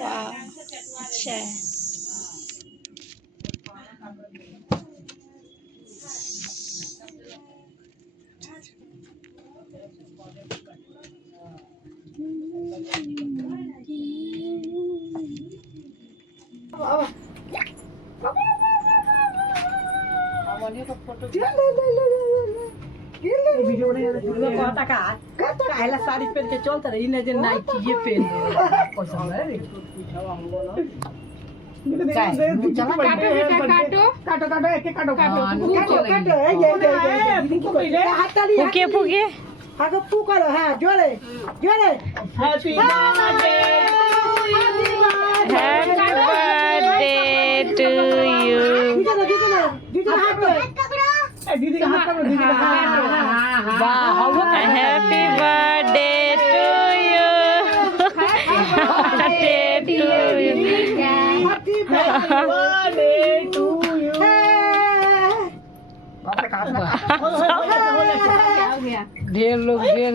वाह अच्छा है। साड़ी पहन के चलता रही ना जे नाइटी ये पहन फूके फूके हाँ जोरे जोरे हैप्पी बर्थडे टू यू। दीदी का हाथ पकड़ो, दीदी का happy birthday to you. Birthday to you. ढेर लोग ढेर